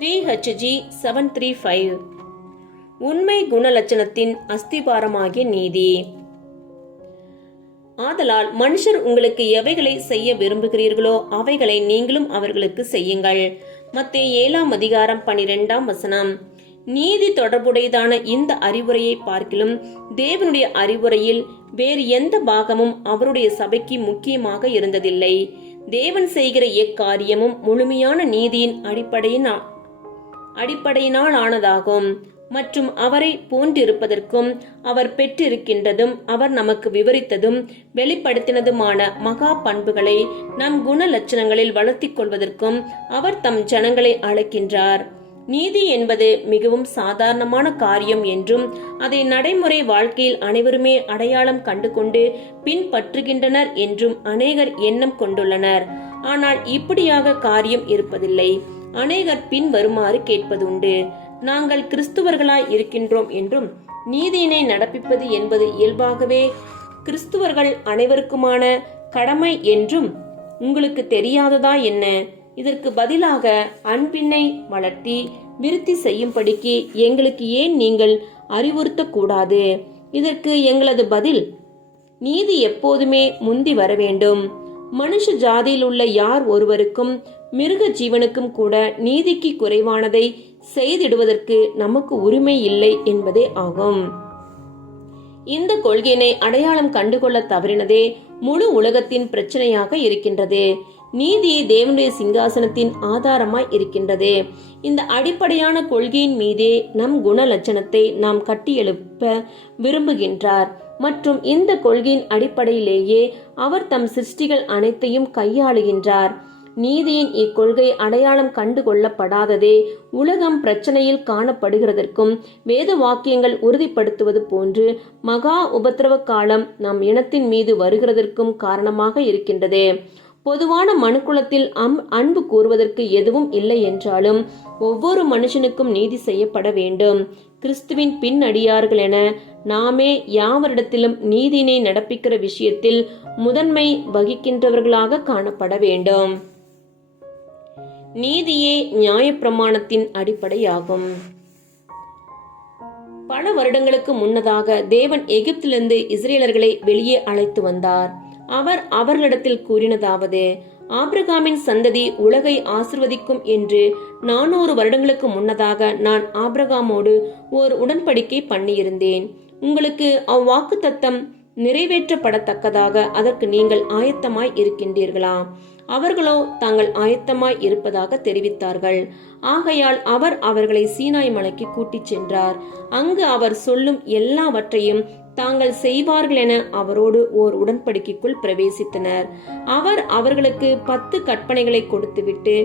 Three HG seven three five உண்மை குணலட்சணத்தின் அஸ்திபாரமாகிய நீதி. ஆதலால் மனுஷர் உங்களுக்கு எவைகளை செய்ய விரும்புகிறீர்களோ அவைகளை நீங்களும் அவர்களுக்கு செய்யுங்கள். மத்திய ஏழாம் அதிகாரம் பனிரெண்டாம் வசனம். நீதி தொடர்புடையதான இந்த அறிவுரையை பார்க்கிலும் தேவனுடைய அறிவுரையில் வேறு எந்த பாகமும் அவருடைய சபைக்கு முக்கியமாக இருந்ததில்லை. தேவன் செய்கிற எக்காரியமும் முழுமையான நீதியின் அடிப்படையின் அடிப்படையினால் ஆனதாகும். மற்றும் அவரை போன்றிருப்பதற்கும் அவர் பெற்றிருக்கின்றதும் அவர் நமக்கு விவரித்ததும் வெளிப்படுத்தினதுமான மகா பண்புகளை நம் குண லட்சணங்களில் வளர்த்தி கொள்வதற்கும் அவர் தம் ஜனங்களை அழைக்கின்றார். நீதி என்பது மிகவும் சாதாரணமான காரியம் என்றும் அதை நடைமுறை வாழ்க்கையில் அனைவருமே அடையாளம் கண்டுகொண்டு பின்பற்றுகின்றனர் என்றும் அநேகர் எண்ணம் கொண்டுள்ளனர். ஆனால் இப்படியாக காரியம் இருப்பதில்லை. அநேகர் பின் வருமாறு கேட்பதுண்டு நாங்கள் கிறிஸ்துவர்களாய் இருக்கின்றோம் என்றும் நீதியினை நடப்பிப்பது என்பது இயல்பாகவே கிறிஸ்துவர்கள் அனைவருக்குமான கடமை என்றும் உங்களுக்கு தெரியாததா என்ன? இதற்கு பதிலாக அன்பினை வளர்த்தி விருத்தி செய்யும்படிக்கு எங்களுக்கு ஏன் நீங்கள் அறிவுறுத்தக்கூடாது? இதற்கு எங்களது பதில் நீதி எப்போதுமே முந்தி வர வேண்டும். மனுஷ ஜாதியில் உள்ள யார் ஒருவருக்கும் மிருக ஜீவனுக்கும் கூட நீதிக்கு குறைவானதை செய்திடுவதற்கு நமக்கு உரிமை இல்லை என்பதே ஆகும். இந்த கொள்கையினை அடையாளம் கண்டுகொள்ள தவறினதே முழு உலகத்தின் பிரச்சனையாக இருக்கின்றது. நீதி தேவனுடைய சிங்காசனத்தின் ஆதாரமாய் இருக்கின்றது. இந்த அடிப்படையான கொள்கையின் மீதே நம் குண லட்சணத்தை நாம் கட்டியெழுப்ப விரும்புகின்றார். மற்றும் இந்த கொள்கையின் அடிப்படையிலேயே அவர் தம் சிருஷ்டிகள் அனைத்தையும் கையாளுகின்றார். நீதியின் இக்கொள்கை அடையாளம் கண்டு கொள்ளப்படாததே உலகம் பிரச்சனையில் காணப்படுகிறதற்கும் வேத வாக்கியங்கள் உறுதிப்படுத்துவது போன்று மகா உபத்திரவ காலம் நம் இனத்தின் மீது வருகிறதற்கும் காரணமாக இருக்கின்றது. பொதுவான மனுக்குலத்தில் அம் அன்பு கூறுவதற்கு எதுவும் இல்லை என்றாலும் ஒவ்வொரு மனுஷனுக்கும் நீதி செய்யப்பட வேண்டும். கிறிஸ்துவின் பின்னடியார்கள் என நாமே யாவரிடத்திலும் நீதியினை நடப்பிக்கிற விஷயத்தில் முதன்மை வகிக்கின்றவர்களாக காணப்பட வேண்டும். நீதியே நியாயப்பிரமாணத்தின் அடிப்படையாகும். பல வருடங்களுக்கு முன்னதாக தேவன் எகிப்திலிருந்து இஸ்ரேலர்களை வெளியே அழைத்து வந்தார். அவர் அவர்களிடத்தில் கூறினதாவது ஆப்ரகாமின் சந்ததி உலகை ஆசிர்வதிக்கும் என்று நானூறு வருடங்களுக்கு முன்னதாக நான் ஆப்ரகாமோடு ஓர் உடன்படிக்கை பண்ணியிருந்தேன். உங்களுக்கு அவ்வாக்கு தத்தம் நிறைவேற்றப்படத்தக்கதாக அதற்கு நீங்கள் ஆயத்தமாய் இருக்கின்றீர்களா? அவர்களோ தாங்கள் ஆயத்தமாய் இருப்பதாக தெரிவித்தார்கள். ஆகையால் அவர் அவர்களை சீனாய் மலைக்கு கூட்டிச் சென்றார். அங்கு அவர் சொல்லும் எல்லாவற்றையும் தாங்கள் செய்வார்கள் என அவரோடு ஓர் உடன்படிக்கைக்குள் பிரவேசித்தனர். அவர் அவர்களுக்கு பத்து கற்பனைகளை கொடுத்துவிட்டு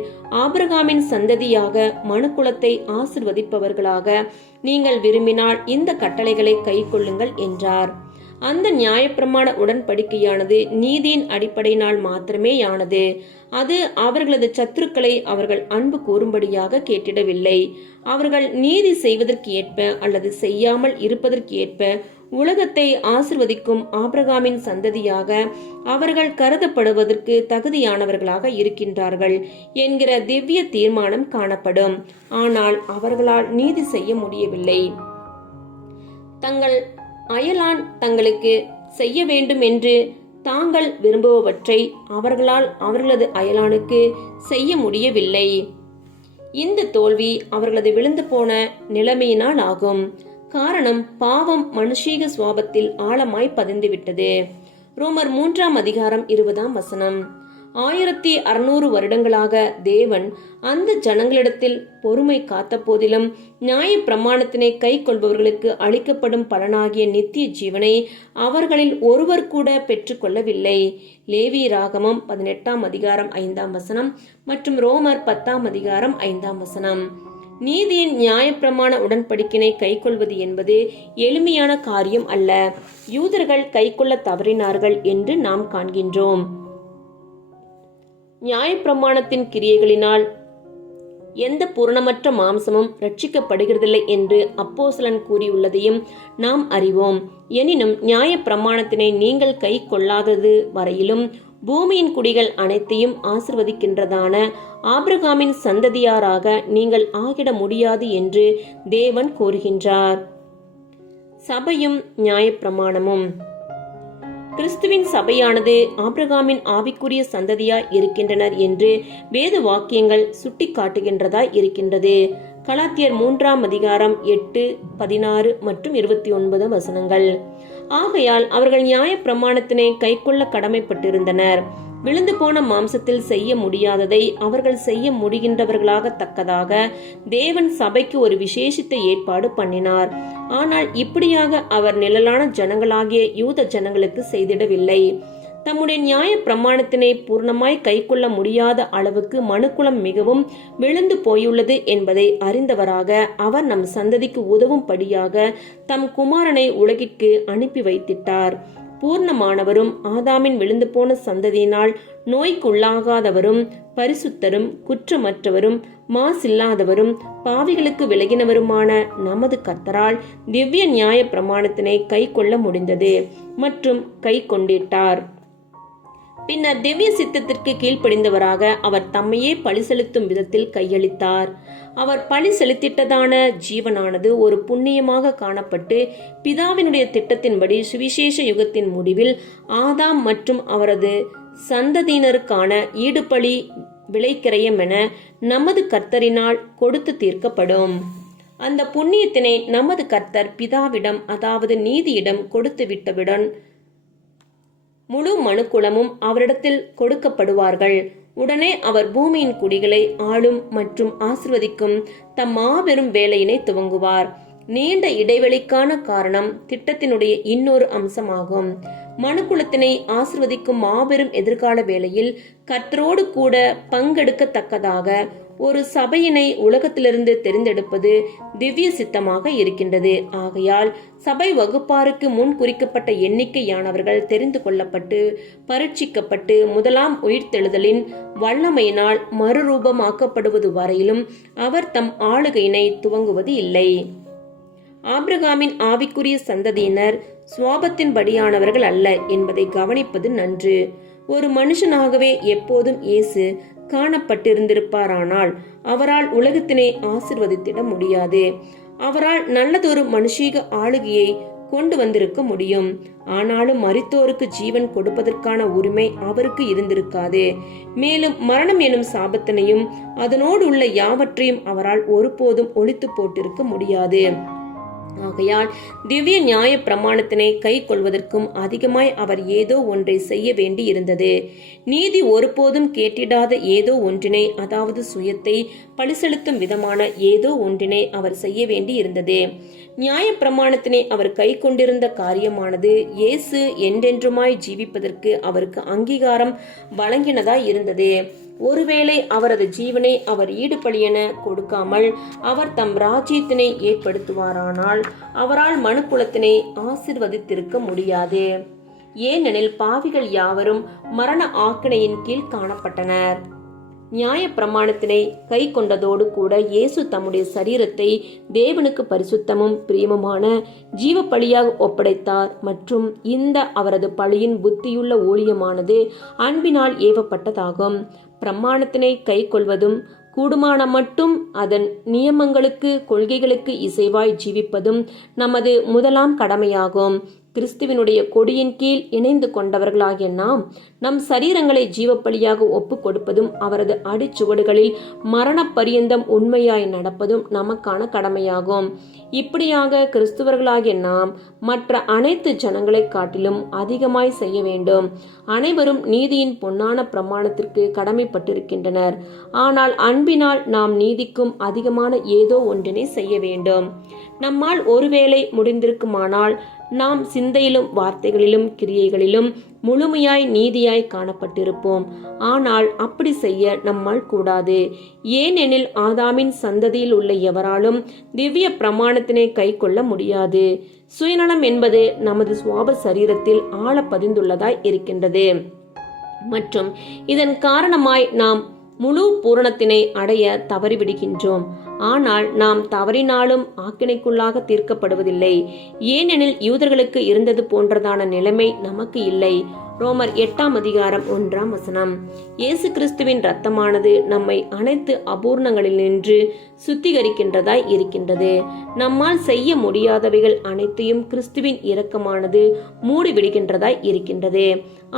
ஆபிரகாமின் சந்ததியாக மனுக்குலத்தை ஆசிர்வதிப்பவர்களாக நீங்கள் விரும்பினால் இந்த கட்டளைகளை கைக்கொள்ளுங்கள் என்றார். அந்த நியாயப்பிரமாண உடன்படிக்கையானது நீதியின் அடிப்படையினால் மாத்திரமேயானது. அது அவர்களது சத்துருக்களை அவர்கள் அன்பு கூறும்படியாக கேட்டிடவில்லை. அவர்கள் நீதி செய்வதற்கு ஏற்ப அல்லது செய்யாமல் இருப்பதற்கு ஏற்ப உலகத்தை ஆசிர்வதிக்கும் ஆபிரகாமின் சந்ததியாக அவர்கள் கருதப்படுவதற்கு தகுதியானவர்களாக இருக்கின்றார்கள் என்கிற திவ்ய தீர்மானம் காணப்படும். ஆனால் அவர்களால் நீதி செய்ய முடியவில்லை. தங்கள் அயலான் தங்களுக்கு செய்ய வேண்டும் என்று தாங்கள் விரும்புவவற்றை அவர்களால் அவர்களது அயலானுக்கு செய்ய முடியவில்லை. இந்த தோல்வி அவர்களது விழுந்து போன நிலைமையினால் ஆகும். காரணம் பாவம் மனுஷீக சுவாபத்தில் ஆழமாய் பதிந்துவிட்டது. ரோமர் மூன்றாம் அதிகாரம் இருபதாம் வசனம். ஆயிரத்தி அறுநூறு வருடங்களாக தேவன் அந்த ஜனங்களிடத்தில் பொறுமை காத்த போதிலும் நியாய பிரமாணத்தினை கை கொள்பவர்களுக்கு அளிக்கப்படும் பலனாகிய நித்திய ஜீவனை அவர்களில் ஒருவர் கூட பெற்றுக்கொள்ளவில்லை. லேவி ராகமம் பதினெட்டாம் அதிகாரம் ஐந்தாம் வசனம் மற்றும் ரோமர் பத்தாம் அதிகாரம் ஐந்தாம் வசனம். நீதியின் நியாயப்பிரமாண உடன்படிக்கினை கைக்கொள்வது என்பது எளிமையான காரியம் அல்ல. யூதர்கள் கைக்கொள்ள தவறினார்கள் என்று நாம் காண்கின்றோம். நியாயப்பிரமாணத்தின் கிரியைகளினால் எந்த பூரணமற்ற மாம்சமும் ரட்சிக்கப்படுகிறதில்லை என்று அப்போசலன் கூறியுள்ளதையும் நாம் அறிவோம். எனினும் நியாய பிரமாணத்தினை நீங்கள் கை கொள்ளாதது வரையிலும் பூமியின் குடிகள் அனைத்தையும் ஆசிர்வதிக்கின்றதான ஆபிரகாமின் சந்ததியாராக நீங்கள் ஆகிட முடியாது என்று தேவன் கூறுகின்றார். சபையும் நியாயப்பிரமாணமும். கிறிஸ்துவின் சபையானது ஆபிரகாமின் ஆவிக்குரிய சந்ததியாய் இருக்கின்றனர் என்று வேத வாக்கியங்கள் சுட்டிக்காட்டுகின்றதா இருக்கின்றது. கலாத்தியர் மூன்றாம் அதிகாரம் எட்டு பதினாறு மற்றும் இருபத்தி ஒன்பது வசனங்கள். ஆகையால் அவர்கள் நியாய பிரமாணத்தினை கைக்கொள்ள கடமைப்பட்டிருந்தனர். விழுந்து போன மாம்சத்தில் செய்ய முடியாததை அவர்கள் செய்ய முடிகின்றவர்களாக தக்கதாக தேவன் சபைக்கு ஒரு விசேஷித்த ஏற்பாடு பண்ணினார். ஆனால் இப்படியாக அவர் நிழலான ஜனங்களாகிய யூத ஜனங்களுக்கு செய்திடவில்லை. தம்முடைய நியாய பிரமாணத்தினை பூர்ணமாய் கைக்கொள்ள முடியாத அளவுக்கு மனுக்குலம் மிகவும் விழுந்து போயுள்ளது என்பதை அறிந்தவராக அவர் நம் சந்ததிக்கு உதவும்படியாக தம் குமாரனை உலகிற்கு அனுப்பி வைத்திட்டார். பூர்ணமானவரும் ஆதாமின் விழுந்து போன சந்ததியினால் நோய்க்குள்ளாகாதவரும் பரிசுத்தரும் குற்றமற்றவரும் மாசில்லாதவரும் பாவிகளுக்கு விலகினவருமான நமது கர்த்தரால் திவ்ய நியாய பிரமாணத்தினை கை கொள்ள முடிந்தது மற்றும் கை கொண்டிட்டார் பின்னர் திவ்ய சித்தத்திற்கு கீழ்ப்படிந்தவராக அவர் தம்மையே பழி செலுத்தும் விதத்தில் கையளித்தார். அவர் பழி செலுத்திட்டதான ஜீவனானது ஒரு புண்ணியமாக காணப்பட்டு பிதாவினுடைய திட்டத்தின்படி சுவிசேஷ யுகத்தின் முடிவில் ஆதாம் மற்றும் அவரது சந்ததியினருக்கான ஈடுபலி விலைக்கிரயம் என நமது கர்த்தரினால் கொடுத்து தீர்க்கப்படும். அந்த புண்ணியத்தினை நமது கர்த்தர் பிதாவிடம் அதாவது நீதியிடம் கொடுத்து விட்டவுடன் முழு மனுக்குலமும் அவரிடத்தில் கொடுக்கப்படுவார்கள். உடனே அவர் பூமியின் குடிகளை ஆளும் மற்றும் ஆசிர்வதிக்கும் தம் மாபெரும் வேலையினை துவங்குவார். நீண்ட இடைவெளிக்கான காரணம் திட்டத்தினுடைய இன்னொரு அம்சமாகும். மனுக்குலத்தினை ஆசிர்வதிக்கும் மாபெரும் எதிர்கால வேளையில் கத்தரோடு கூட பங்கெடுக்கத்தக்கதாக ஒரு சபையினை உலகத்திலிருந்து தெரிந்தெடுப்பது திவ்ய சித்தமாக இருக்கின்றது. ஆகையால் சபை வகுப்பாருக்கு முன் குறிக்கப்பட்ட எண்ணிக்கையானவர்கள் தெரிந்து கொள்ளப்பட்டு பரீட்சிக்கப்பட்டு முதலாம் உயிர்த்தெழுதலின் வல்லமையினால் மறுரூபமாக்கப்படுவது வரையிலும் அவர் தம் ஆளுகையினை துவங்குவது இல்லை. ஆபிரகாமின் ஆவிக்குரிய சந்ததியினர் சுவாபத்தின்படியானவர்கள் அல்ல என்பதை கவனிப்பது நன்று. ஒரு மனுஷனாகவே எப்போதும் இயேசு காணப்பட்டிருந்திருப்பாரானால் அவரால் உலகத்தினை ஆசிர்வதித்திட முடியாது. அவரால் நல்லதொரு மனுஷீக ஆளுகையை கொண்டு வந்திருக்க முடியும். ஆனாலும் மறித்தோருக்கு ஜீவன் கொடுப்பதற்கான உரிமை அவருக்கு இருந்திருக்காது. மேலும் மரணம் எனும் சாபத்தினையும் அதனோடு உள்ள யாவற்றையும் அவரால் ஒருபோதும் ஒழித்து போட்டிருக்க முடியாது. ஆகையால் திவ்ய நியாய பிரமாணத்தினை கை கொள்வதற்கும் அதிகமாய் அவர் ஏதோ ஒன்றை செய்ய வேண்டி இருந்தது நீதி ஒருபோதும் கேட்டிடாத ஏதோ ஒன்றினை அதாவது சுயத்தை பழிசெலுத்தும் விதமான ஏதோ ஒன்றினை அவர் செய்ய வேண்டி இருந்தது நியாய பிரமாணத்தினை அவர் கை கொண்டிருந்த காரியமானது இயேசு என்றென்றுமாய் ஜீவிப்பதற்கு அவருக்கு அங்கீகாரம் வழங்கினதாய் இருந்தது ஒருவேளை அவரது ஜீவனை அவர் ஈடுபலியென கொடுக்காமல் அவர் தம் ராஜ்யத்தினை ஏற்படுத்துவாரானால் அவரால் மனுக்குலத்தினை ஆசிர்வதித்திருக்க முடியாது. ஏனெனில் பாவிகள் யாவரும் மரண ஆக்கினையின் கீழ் காணப்பட்டனர். நியாய பிரமாணத்தினை கை கொண்டதோடு கூட இயேசு தம்முடைய சரீரத்தை தேவனுக்கு பரிசுத்தமும் பிரியமுமான ஜீவ பலியாக ஒப்படைத்தார் மற்றும் இந்த அவரது பழியின் புத்தியுள்ள ஊழியமானது அன்பினால் ஏவப்பட்டதாகும். பிரமாணத்தினை கை கொள்வதும் கூடுமான மட்டும் அதன் நியமங்களுக்கு கொள்கைகளுக்கு இசைவாய் ஜீவிப்பதும் நமது முதலாம் கடமையாகும். கிறிஸ்துவினுடைய கொடியின் கீழ் இணைந்து கொண்டவர்களாகிய நாம் நம் சரீரங்களை ஜீவப்பலியாக ஒப்பு கொடுப்பதும் அவரது அடிச்சுவடுகளில் மரண பரியந்தம் உண்மையாய் நடப்பதும் நமக்கான கடமையாகும். இப்படியாக கிறிஸ்துவர்களாகிய நாம் மற்ற அனைத்து ஜனங்களை காட்டிலும் அதிகமாய் செய்ய வேண்டும். அனைவரும் நீதியின் பொன்னான பிரமாணத்திற்கு கடமைப்பட்டிருக்கின்றனர். ஆனால் அன்பினால் நாம் நீதிக்கும் அதிகமான ஏதோ ஒன்றினை செய்ய வேண்டும். நம்மால் ஒருவேளை முடிந்திருக்குமானால் நாம் சிந்தையிலும் வார்த்தைகளிலும் கிரியைகளிலும் முழுமையாய் நீதியாய் காணப்பட்டிருப்போம். ஆனால் அப்படி செய்ய நம்மால் கூடாது. ஏனெனில் ஆதாமின் சந்ததியில் உள்ள எவராலும் திவ்ய பிரமாணத்தினை கை கொள்ள முடியாது. சுயநலம் என்பது நமது சுவாப சரீரத்தில் ஆழ பதிந்துள்ளதாய் இருக்கின்றது. மற்றும் இதன் காரணமாய் நாம் முழு பூரணத்தினை அடைய தவறிவிடுகின்றோம். ஆனால் நாம் தவறினாலும் ஆக்கினைக்குள்ளாக தீர்க்கப்படுவதில்லை. ஏனெனில் யூதர்களுக்கு இருந்தது போன்றதான நிலைமை நமக்கு இல்லை. ரோமர் எட்டாம் அதிகாரம் ஒன்றாம் வசனம். இயேசு கிறிஸ்துவின் ரத்தமானது நம்மை அனைத்து அபூர்ணங்களில் நின்று சுத்திகரிக்கின்றதாய் இருக்கின்றது. நம்மால் செய்ய முடியாதவைகள் அனைத்தையும் கிறிஸ்துவின் இரக்கமானது மூடிவிடுகின்றதாய் இருக்கின்றது.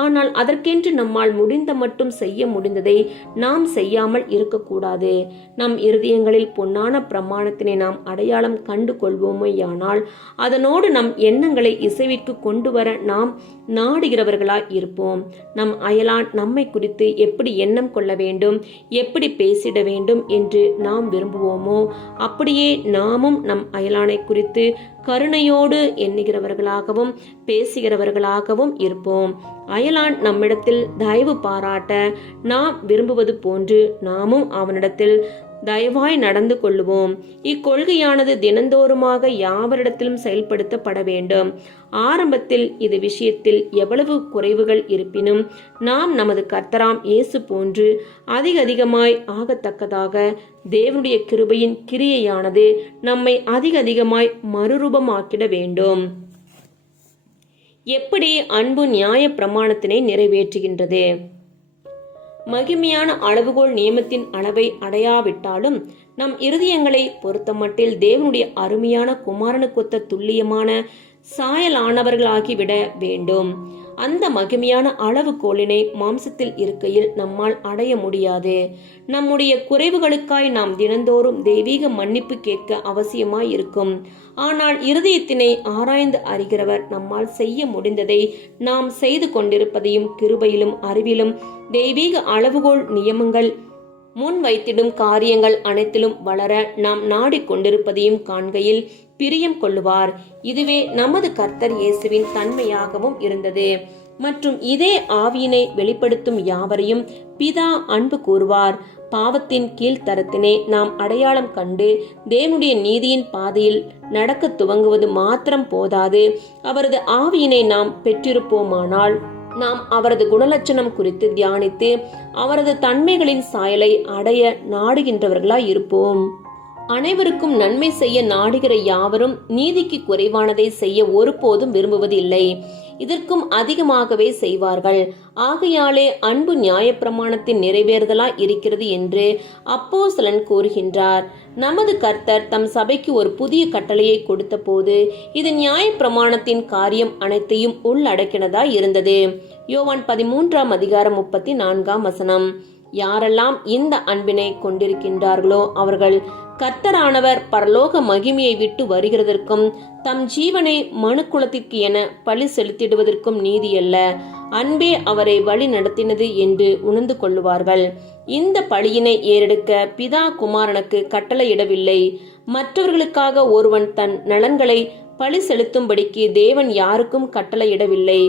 ஆனால் அதற்கென்று நம்மால் முடிந்த மட்டும் செய்ய முடிந்ததை நாம் செய்யாமல் இருக்கக்கூடாது. நம் இருதயங்களில் பொன்னான பிரமாணத்தினை நாம் அடையாளம் கண்டு கொள்வோமேயானால் அதனோடு நம் எண்ணங்களை இசைவிற்கு கொண்டு வர நாம் நாடுகிறவர்களாய் இருப்போம். நம் அயலான் நம்மை குறித்து எப்படி எண்ணம் கொள்ள வேண்டும் எப்படி பேசிட வேண்டும் என்று நாம் விரும்புவோமோ அப்படியே நாமும் நம் அயலானை குறித்து கருணையோடு எண்ணுகிறவர்களாகவும் பேசுகிறவர்களாகவும் இருப்போம். அயலான் நம்மிடத்தில் தயவு பாராட்ட நாம் விரும்புவது போன்று நாமும் அவனிடத்தில் தயவாய் நடந்து கொள்ளுவோம். இக்கொள்கையானது தினந்தோறுமாக யாவரிடத்திலும் செயல்படுத்தப்பட வேண்டும். ஆரம்பத்தில் இது விஷயத்தில் எவ்வளவு குறைவுகள் இருப்பினும் நாம் நமது கர்த்தராம் இயேசு போன்று அதிக அதிகமாய் ஆகத்தக்கதாக தேவனுடைய கிருபையின் கிரியையானது நம்மை அதிக அதிகமாய் மறுரூபமாக்கிட வேண்டும். எப்படி அன்பு நியாய பிரமாணத்தினை நிறைவேற்றுகின்றது? மகிமையான அளவுகோல் நியமத்தின் அளவை அடையாவிட்டாலும் நம் இருதயங்களை பொறுத்தமட்டில் தேவனுடைய அருமையான குமாரனுக்கொத்த துல்லியமான சாயலானவர்களாகிவிட வேண்டும். அந்த மகிமையான அளவுகோலினை மாம்சத்தில் இருக்கையில் நம்மால் அடைய முடியாது. நம்முடைய குறைவுகளுக்காய் நாம் தினந்தோறும் தெய்வீக மன்னிப்பு கேட்க அவசியமாய் இருக்கும் ஆனால் இருதயத்தினை ஆராய்ந்து அறிகிறவர் நம்மால் செய்ய முடிந்ததை நாம் செய்து கொண்டிருப்பதையும் கிருபையிலும் அறிவிலும் தெய்வீக அளவுகோல் நியமங்கள் முன் வைத்திடும் காரியங்கள் அனைத்திலும் வளர நாம் நாடிக்கொண்டிருப்பதையும் காண்கையில் பிரியம் கொள்ளுவார். இதுவே நமது கர்த்தர் இயேசுவின் தன்மையாகவும் இருந்தது. மற்றும் இதே ஆவியினை வெளிப்படுத்தும் யாவரையும் பிதா அன்பு கூறுவார். பாவத்தின் கீழ்த்தரத்தினை நாம் அடையாளம் கண்டு தேவனுடைய நீதியின் பாதையில் நடக்க துவங்குவது மாத்திரம் போதாது. அவரது ஆவியினை நாம் பெற்றிருப்போமானால் நாம் அவரது குணலட்சணம் குறித்து தியானித்து அவரது தன்மைகளின் சாயலை அடைய நாடுகின்றவர்களாய் இருப்போம். அனைவருக்கும் நன்மை செய்ய நாடுகிற யாவரும் நீதிக்கு குறைவானதை செய்ய ஒருபோதும் விரும்புவதில்லை. இதற்கும் அதிகமாகவே செய்வார்கள். ஆகையாலே அன்பு நியாயப்பிரமாணத்தின் நிறைவேறுதலா இருக்கிறது என்று அப்போஸ்தலன் கூறுகின்றார். நமது கர்த்தர் தம் சபைக்கு ஒரு புதிய கட்டளையை கொடுத்தபோது இது நியாயப்பிரமாணத்தின் காரியம் அனைத்தையும் உள்ளடக்கினதாய் இருந்தது. யோவான் பதிமூன்றாம் அதிகாரம் முப்பத்தி நான்காம் வசனம். யாரெல்லாம் இந்த அன்பினை கொண்டிருக்கின்றார்களோ அவர்கள் கர்த்தரானவர் பரலோக மகிமையை விட்டு வருகிறதற்கும் தம் ஜீவனை மனுக்குலத்திற்கு என பழி செலுத்திடுவதற்கும் நீதியல்ல அன்பே அவரை வழி நடத்தினது என்று உணர்ந்து கொள்ளுவார்கள். இந்த பழியினை ஏறெடுக்க பிதா குமாரனுக்கு கட்டளையிடவில்லை. மற்றவர்களுக்காக ஒருவன் தன் நலன்களை பழி செலுத்தும்படிக்கு தேவன் யாருக்கும் கட்டளையிடவில்லை.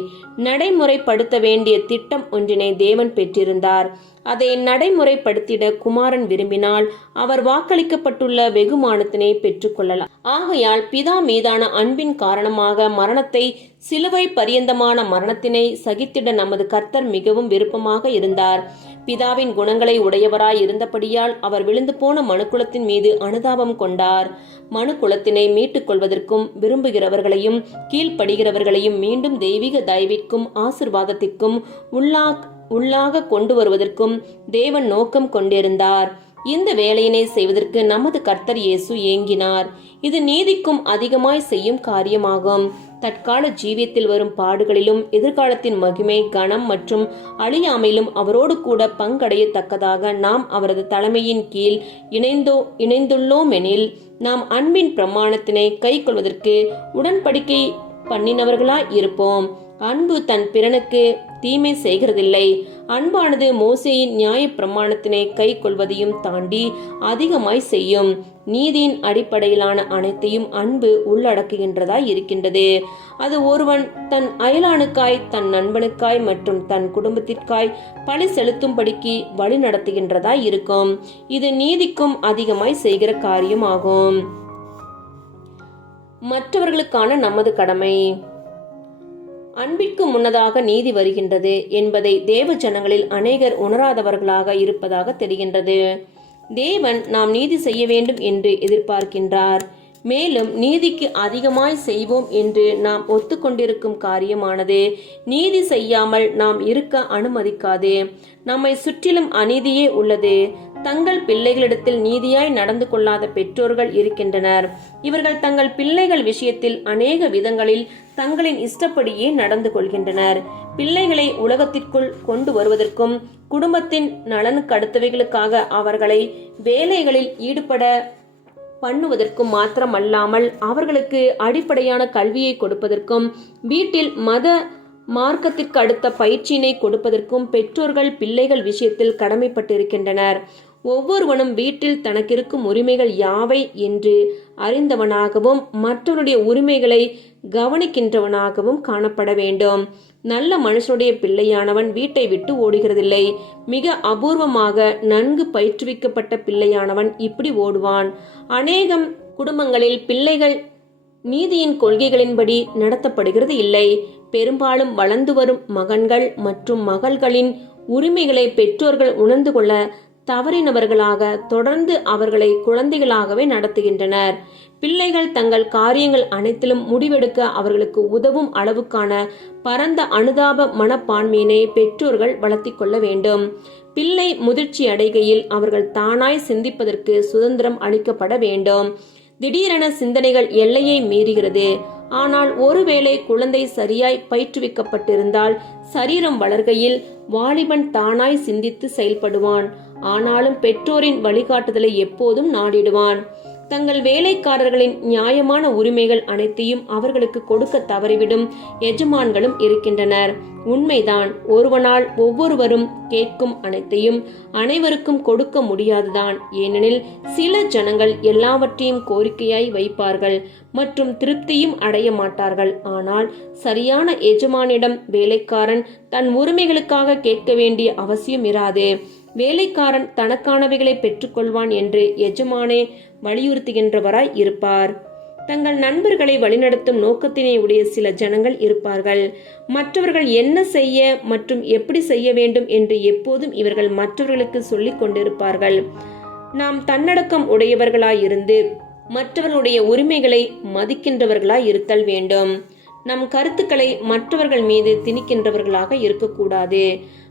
நடைமுறைப்படுத்த வேண்டிய திட்டம் ஒன்றினை தேவன் பெற்றிருந்தார். அதை நடைமுறைப்படுத்திட குமாரன் விரும்பினால் அவர் வாக்களிக்கப்பட்டுள்ள வெகுமானத்தினை பெற்றுக்கொள்ளலாம். ஆகையால் பிதா மீதான அன்பின் காரணமாக மரணத்தை சிலுவை பரியந்தமான மரணத்தினை சகித்திட நமது கர்த்தர் மிகவும் விருப்பமாக இருந்தார். பிதாவின் குணங்களை உடையவராய் இருந்தபடியால் அவர் விழுந்து போன மனுக்குலத்தின் மீது அனுதாபம் கொண்டார். மனுக்குலத்தினை மீட்டுக் கொள்வதற்கும் விரும்புகிறவர்களையும் கீழ்ப்படுகிறவர்களையும் மீண்டும் தெய்வீக தயவிற்கும் ஆசிர்வாதத்திற்கும் உள்ளா உள்ளாக கொண்டு வருவதற்கும் தேவன் நோக்கம் கொண்டிருந்தார். இந்த வேலையினை செய்வதற்கு நமது கர்த்தர் இயேசு ஏங்கினார். இது நீதிக்கும் அதிகமாய் செய்யும் காரியமாகும். தற்கால ஜீவியத்தில் வரும் பாடுகளிலும் எதிர்காலத்தின் மகிமை கனம் மற்றும் அழியாமையிலும் அவரோடு கூட பங்கடையத்தக்கதாக நாம் அவரது தலைமையின் கீழ் இணைந்தோ இணைந்துள்ளோம் எனில் நாம் அன்பின் பிரமாணத்தினை கை கொள்வதற்கு உடன்படிக்கை பண்ணினவர்களாய் இருப்போம். அன்பு தன் பிறனுக்கு தீமை செய்கிறதில்லை. அன்பானது மோசையின் நியாய பிரமாணத்தினை கை கொள்வதையும் தாண்டி அதிகமாய் செய்யும். நீதியின் அடிப்படையிலான அனைத்தையும் அன்பு உள்ளடக்குகின்றதாய் இருக்கின்றது. அது ஒருவன் தன் அயலானுக்காய் தன் நண்பனுக்காய் மற்றும் தன் குடும்பத்திற்காய் பழி செலுத்தும்படிக்கு வழி நடத்துகின்றதாய் இருக்கும். இது நீதிக்கும் அதிகமாய் செய்கிற காரியம் ஆகும். மற்றவர்களுக்கான நமது கடமை. அன்பிற்கு முன்னதாக நீதி வருகின்றது என்பதை தேவ ஜனங்களில் அநேகர் உணராதவர்களாக இருப்பதாக தெரிகின்றது. தேவன் நாம் நீதி செய்ய வேண்டும் என்று எதிர்பார்க்கின்றார். மேலும் நீதிக்கு அதிகமாய் செய்வோம் என்று நாம் ஒத்துக்கொண்டிருக்கும் காரியமானது. நீதி செய்யாமல் நாம் இருக்க அனுமதிக்காது. நம்மை சுற்றிலும் அநீதியே உள்ளது. தங்கள் பிள்ளைகளிடத்தில் நீதியாய் நடந்து கொள்ளாத பெற்றோர்கள் இருக்கின்றனர். இவர்கள் தங்கள் பிள்ளைகள் விஷயத்தில் அநேக விதங்களில் தங்களின் இஷ்டப்படியே நடந்து கொள்கின்றனர். பிள்ளைகளை உலகத்திற்குள் கொண்டு வருவதற்கும் குடும்பத்தின் நலனுக்கு அடுத்தவைகளுக்காக அவர்களை வேலைகளில் ஈடுபட பண்ணுவதற்கும் மாத்திரமல்லாமல் அவர்களுக்கு அடிப்படையான கல்வியை கொடுப்பதற்கும் வீட்டில் மத மார்க்கத்திற்கு அடுத்த பயிற்சியினை கொடுப்பதற்கும் பெற்றோர்கள் பிள்ளைகள் விஷயத்தில் கடமைப்பட்டிருக்கின்றனர். ஒவ்வொருவனும் வீட்டில் தனக்கிருக்கும் உரிமைகள் யாவை என்று அறிந்தவனாகவும் மற்றவருடைய உரிமைகளை கவனிக்கின்றவனாகவும் காணப்பட வேண்டும். நல்ல மனுஷனுடைய பிள்ளையானவன் வீட்டை விட்டு ஓடுகிறதில்லை. மிக அபூர்வமாக நன்கு பயிற்றுவிக்கப்பட்ட பிள்ளையானவன் இப்படி ஓடுவான். அநேகம் குடும்பங்களில் பிள்ளைகள் நீதியின் கொள்கைகளின்படி நடத்தப்படுகிறது இல்லை. பெரும்பாலும் வளர்ந்து வரும் மகன்கள் மற்றும் மகள்களின் உரிமைகளை பெற்றோர்கள் உணர்ந்து கொள்ள தவறினவர்களாக தொடர்ந்து அவர்களை குழந்தைகளாகவே நடத்துகின்றனர். பிள்ளைகள் தங்கள் காரியங்கள் அனைத்திலும் முடிவெடுக்க அவர்களுக்கு உதவும் அளவுக்கான பரந்த அனுதாப மனப்பான்மையினை பெற்றோர்கள் வளர்த்தி கொள்ள வேண்டும். பிள்ளை முதிர்ச்சி அடைகையில் அவர்கள் தானாய் சிந்திப்பதற்கு சுதந்திரம் அளிக்கப்பட வேண்டும். திடீரென சிந்தனைகள் எல்லையை மீறுகிறது. ஆனால் ஒருவேளை குழந்தை சரியாய் பயிற்றுவிக்கப்பட்டிருந்தால் சரீரம் வளர்கையில் வாலிபன் தானாய் சிந்தித்து செயல்படுவான். ஆனாலும் பெற்றோரின் வழிகாட்டுதலை எப்போதும் நாடிடுவான். தங்கள் வேலைக்காரர்களின் நியாயமான உரிமைகள் அனைத்தையும் அவர்களுக்கு கொடுக்க தவறிவிடும் எஜமான்களும் இருக்கின்றனர். உண்மைதான் ஒருவனால் ஒவ்வொருவரும் கேட்கும் அனைத்தையும் அனைவருக்கும் கொடுக்க முடியாதுதான் ஏனெனில் சில ஜனங்கள் எல்லாவற்றையும் கோரிக்கையாய் வைப்பார்கள் மற்றும் திருப்தியும் அடைய மாட்டார்கள். ஆனால் சரியான எஜமானிடம் வேலைக்காரன் தன் உரிமைகளுக்காக கேட்க வேண்டிய அவசியம் இராது. வேலைக்காரன் தனக்கானவைகளை பெற்றுக்கொள்வான் என்று எஜமானே வலியுறுத்துகின்றவராய் இருப்பார். தங்கள் நண்பர்களை வழிநடத்தும் நோக்கத்தினை உடைய சில ஜனங்கள் இருப்பார்கள். மற்றவர்கள் என்ன செய்ய மற்றும் எப்படி செய்ய வேண்டும் என்று எப்போதும் இவர்கள் மற்றவர்களுக்கு சொல்லிக் கொண்டிருப்பார்கள். நாம் தன்னடக்கம் உடையவர்களாயிருந்து மற்றவர்களுடைய உரிமைகளை மதிக்கின்றவர்களாய் இருத்தல் வேண்டும். நம் கருத்துக்களை மற்றவர்கள் மீது திணிக்கின்றவர்களாக இருக்கக்கூடாது.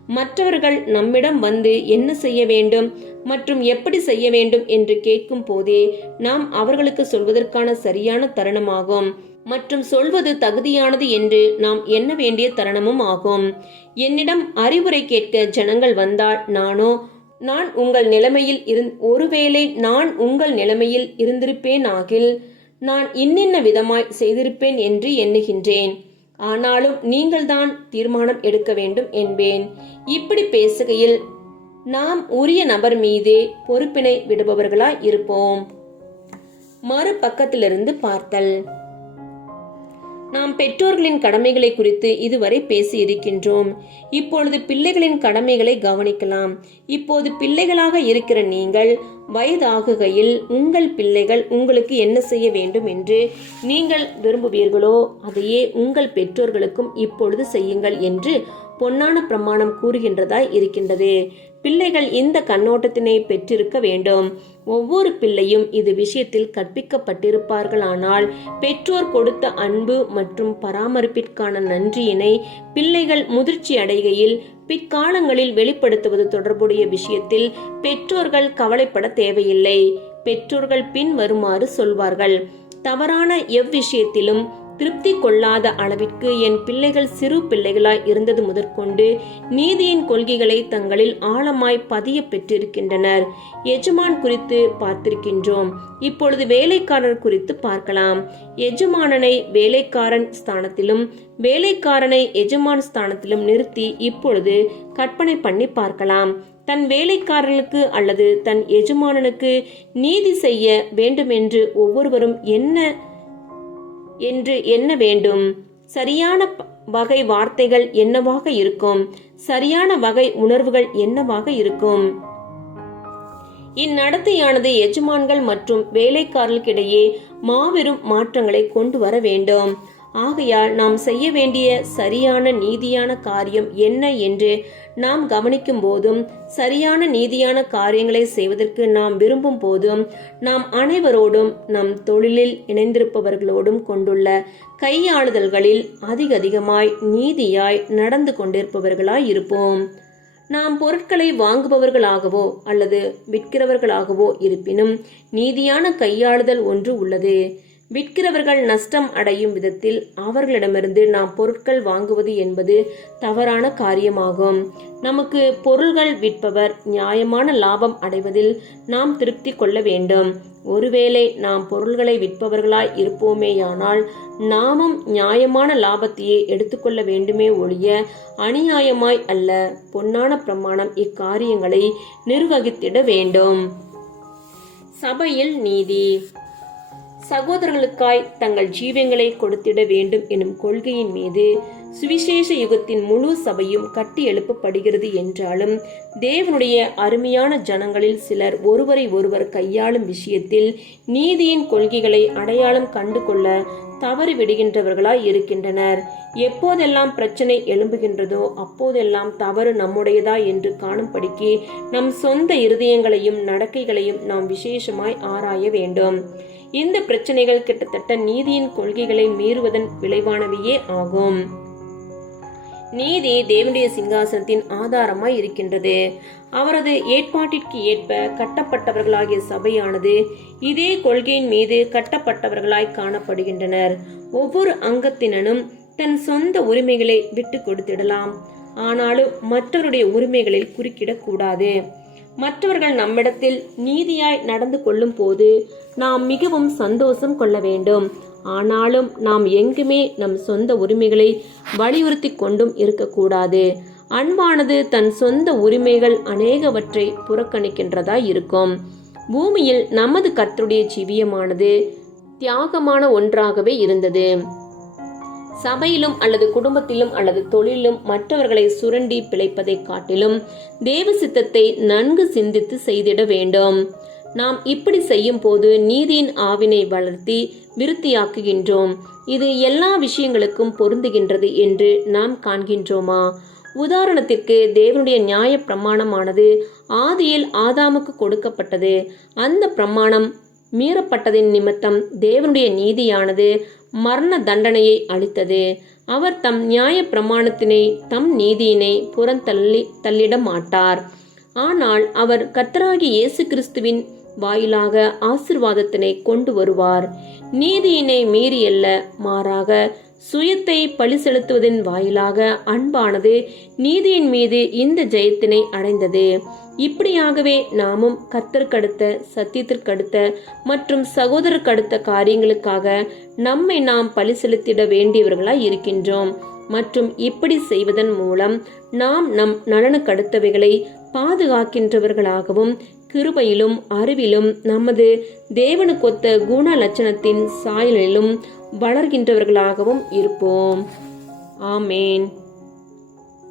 மற்றவர்கள் நம்மிடம் வந்து என்ன செய்ய வேண்டும் மற்றும் எப்படி செய்ய வேண்டும் என்று கேட்கும் போதே நாம் அவர்களுக்கு சொல்வதற்கான சரியான தருணமாகும். மற்றும் சொல்வது தகுதியானது என்று நாம் எண்ண வேண்டிய தருணமும் ஆகும். என்னிடம் அறிவுரை கேட்க ஜனங்கள் வந்தால் நானோ நான் உங்கள் நிலைமையில் இருந் ஒருவேளை நான் உங்கள் நிலைமையில் இருந்திருப்பேன் ஆகில் நான் இன்னின்ன விதமாய் செய்திருப்பேன் என்று எண்ணுகின்றேன். ஆனாலும் நீங்கள்தான் தீர்மானம் எடுக்க வேண்டும் என்பேன். இப்படி பேசுகையில் நாம் உரிய நபர் மீதே பொறுப்பினை விடுபவர்களாய் இருப்போம். மறுபக்கத்திலிருந்து பார்த்தல். நாம் பெற்றோர்களின் கடமைகளை குறித்து இதுவரை பேசி இருக்கின்றோம் இப்பொழுது பிள்ளைகளின் கடமைகளை கவனிக்கலாம். இப்போது பிள்ளைகளாக இருக்கிற நீங்கள் வயதாகுகையில் உங்கள் பிள்ளைகள் உங்களுக்கு என்ன செய்ய வேண்டும் என்று நீங்கள் விரும்புவீர்களோ அதையே உங்கள் பெற்றோர்களுக்கும் இப்பொழுது செய்யுங்கள் என்று பொன்னான பிரமாணம் கூறுகின்றதாய் இருக்கின்றது. பிள்ளைகள் இந்த கண்ணோட்டத்தினை பெற்றிருக்க வேண்டும். ஒவ்வொரு பிள்ளையும் இது விஷயத்தில் கற்பிக்கப்பட்டிருப்பார்களானால் பெற்றோர் கொடுத்த அன்பு மற்றும் பராமரிப்பிற்கான நன்றியினை பிள்ளைகள் முதிர்ச்சி அடைகையில் பிற்காலங்களில் வெளிப்படுத்துவது தொடர்புடைய விஷயத்தில் பெற்றோர்கள் கவலைப்பட தேவையில்லை. பெற்றோர்கள் பின் வருமாறு சொல்வார்கள். தவறான எவ்விஷயத்திலும் திருப்தி கொள்ளாத அளவிற்கு என் பிள்ளைகள் சிறு பிள்ளைகளாய் இருந்தது முதற்கொண்டு நீதியின் கொள்கைகளை தங்களில் ஆழமாய் பதிய பெற்றிருக்கின்றனர். எஜமான் குறித்து பார்த்திருக்கின்றோம். இப்பொழுது வேலைக்காரர் குறித்து பார்க்கலாம். எஜமானனை வேலைக்காரன் ஸ்தானத்திலும் வேலைக்காரனை எஜமான் ஸ்தானத்திலும் நிறுத்தி இப்பொழுது கற்பனை பண்ணி பார்க்கலாம். தன் வேலைக்காரனுக்கு அல்லது தன் எஜமானனுக்கு நீதி செய்ய வேண்டுமென்று ஒவ்வொருவரும் என்ன என்று என்ன வேண்டும்? சரியான ப- வகை வார்த்தைகள் என்னவாக இருக்கும்? சரியான வகை உணர்வுகள் என்னவாக இருக்கும்? இந்நடத்தையானது எஜமான்கள் மற்றும் வேலைக்காரர்களுக்கிடையே மாபெரும் மாற்றங்களை கொண்டு வர வேண்டும். ஆகையால் நாம் செய்ய வேண்டிய சரியான நீதியான காரியம் என்ன என்று நாம் கவனிக்கும் போதும் சரியான நீதியான காரியங்களை செய்வதற்கு நாம் விரும்பும் போதும் நாம் அனைவரோடும் நம் தொழிலில் இணைந்திருப்பவர்களோடும் கொண்டுள்ள கையாளுதல்களில் அதிக அதிகமாய் நீதியாய் நடந்து கொண்டிருப்பவர்களாய் இருப்போம். நாம் பொருட்களை வாங்குபவர்களாகவோ அல்லது விற்கிறவர்களாகவோ இருப்பினும் நீதியான கையாளுதல் ஒன்று உள்ளது. விற்கிறவர்கள் நஷ்டம் அடையும் விதத்தில் அவர்களிடமிருந்து நாம் பொருட்கள் வாங்குவது என்பது தவறான காரியமாகும். நமக்கு பொருள்கள் விற்பவர் நியாயமான லாபம் அடைவதில் நாம் திருப்தி கொள்ள வேண்டும். ஒருவேளை நாம் பொருள்களை விற்பவர்களாய் இருப்போமேயானால் நாமும் நியாயமான லாபத்தையே எடுத்துக்கொள்ள வேண்டுமே ஒழிய அநியாயமாய் அல்ல பொன்னான பிரமாணம் இக்காரியங்களை நிர்வகித்திட வேண்டும். சபையில் நீதி. சகோதரர்களுக்காய் தங்கள் ஜீவங்களை கொடுத்திட வேண்டும் எனும் கொள்கையின் மீது சுவிசேஷ யுகத்தின் முழு சபையும் கட்டி எழுப்பப்படுகிறது என்றாலும் தேவனுடைய அருமையான ஜனங்களில் சிலர் ஒருவரை ஒருவர் கையாளும் விஷயத்தில் நீதியின் கொள்கைகளை அடையாளம் கண்டு கொள்ள தவறு விடுகின்றவர்களாய் இருக்கின்றனர். எப்போதெல்லாம் பிரச்சனை எழும்புகின்றதோ அப்போதெல்லாம் தவறு நம்முடையதா என்று காணும்படிக்கு நம் சொந்த இருதயங்களையும் நடக்கைகளையும் நாம் விசேஷமாய் ஆராய வேண்டும். இந்த பிரச்சனைகள் கிட்டத்தட்ட நீதியின் கொள்கைகளை மீறுவதன் விளைவானவையே ஆகும். நீதி தேவனுடைய சிங்காசனத்தின் ஆதாரமாய் இருக்கின்றது. அவரது ஏற்பாட்டிற்கு ஏற்ப கட்டப்பட்டவர்களாகிய சபையானது இதே கொள்கையின் மீது கட்டப்பட்டவர்களாய் காணப்படுகின்றனர். ஒவ்வொரு அங்கத்தினனும் தன் சொந்த உரிமைகளை விட்டு கொடுத்திடலாம். ஆனாலும் மற்றவருடைய உரிமைகளில் குறுக்கிடக்கூடாது மற்றவர்கள் நம்மிடத்தில் நீதியாய் நடந்து கொள்ளும் போது நாம் மிகவும் சந்தோஷம் கொள்ள வேண்டும். ஆனாலும் நாம் எங்குமே நம் சொந்த உரிமைகளை வலியுறுத்தி கொண்டும் இருக்கக்கூடாது. அன்பானது தன் சொந்த உரிமைகள் அநேகவற்றை புறக்கணிக்கின்றதா இருக்கும். பூமியில் நமது கர்த்தருடைய ஜீவியமானது தியாகமான ஒன்றாகவே இருந்தது. சபையிலும் அல்லது குடும்பத்திலும் அல்லது தொழிலும் மற்றவர்களை சுரண்டி பிழைப்பதை காட்டிலும் தேவ சித்தத்தை நன்கு சிந்தித்து செய்திட வேண்டும். நாம் இப்படி செய்யும் போது நீதியின் ஆவினை வளர்த்தி விருத்தியாக்குகின்றோம். இது எல்லா விஷயங்களுக்கும் பொருந்துகின்றது என்று நாம் காண்கின்றோமா? உதாரணத்திற்கு தேவனுடைய நியாய பிரமாணமானது ஆதியில் ஆதாமுக்கு கொடுக்கப்பட்டது. அந்த பிரமாணம் மீறப்பட்டதின் நிமித்தம் தேவனுடைய நீதியானது மரண தண்டனையை அளித்தது. அவர் தம் நியாய பிரமாணத்தினை தம் நீதியினை புறந்தள்ளி தள்ளிட மாட்டார் ஆனால் அவர் கர்த்தராகி இயேசு கிறிஸ்துவின் வாயிலாக ஆசிர்வாதத்தினை கொண்டு வருவார். நீதியினை மீறியல்ல மாறாக சுயத்தை பழி செலுத்துவதன் வாயிலாக அன்பானது நீதியின் மீது இந்த ஜெயத்தினை அடைந்தது. இப்படியாகவே நாமும் கத்தற்கடுத்த சத்தியத்திற்கடுத்த மற்றும் சகோதரர்க்கடுத்த காரியங்களுக்காக நம்மை நாம் பழி செலுத்திட வேண்டியவர்களாய் இருக்கின்றோம். மற்றும் இப்படி செய்வதன் மூலம் நாம் நம் நலனுக்கடுத்தவைகளை பாதுகாக்கின்றவர்களாகவும் கிருபையிலும் அறிவிலும் நமது தேவனுக்கொத்த குண லட்சணத்தின் சாயலிலும் வளர்கின்றவர்களாகவும் இருப்போம். ஆமேன்.